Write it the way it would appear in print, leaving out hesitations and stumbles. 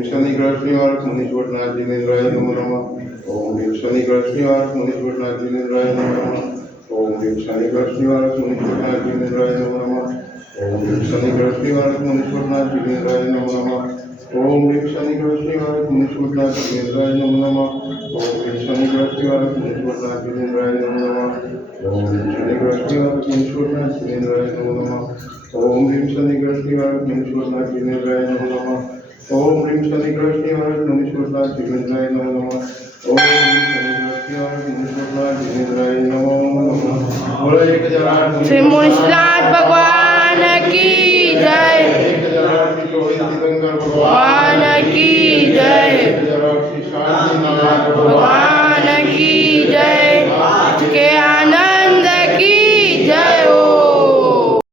ह्रीं शनि ग्रह निवारक मुनीश्वरनाथ जिनेन्द्राय नमो नमः। ओम ह्रीं शनि ग्रह निवारक मुनीश्वरनाथ जिनेन्द्राय नमो नमः। ओम ह्रीं शनि ग्रह निवारक मुनीश्वरनाथ जिनेन्द्राय नमो नमः। ओम ह्रीं शनि ग्रह निवारक मुनीश्वरनाथ जिनेन्द्राय नमो नमः। ओम ह्रीं शनि ग्रह निवारक मुनीश्वरनाथ जिनेन्द्राय नमो नमः। ओम ह्रीं शनि ग्रह निवारक मुनीश्वरनाथ जिनेन्द्राय नमो नमः। ओम ह्रीं शनि ग्रह निवारक मुनीश्वरनाथ जिनेन्द्राय नमो नमः। ओम ह्रीं शनि ग्रह निवारक मुनीश्वरनाथ जिनेन्द्राय नमो नमः। ओम ह्रीं शनि ग्रह निवारक मुनीश्वरनाथ जिनेन्द्राय नमो नमः। ओम ह्रीं शनि ग्रह निवारक मुनीश्वरनाथ जिनेन्द्राय नमो नमः। बोलो एक हजार श्री मुनीश्वरनाथ भगवान की जय। एक हजार दिव्यांकर भगवान की जय। एक हजार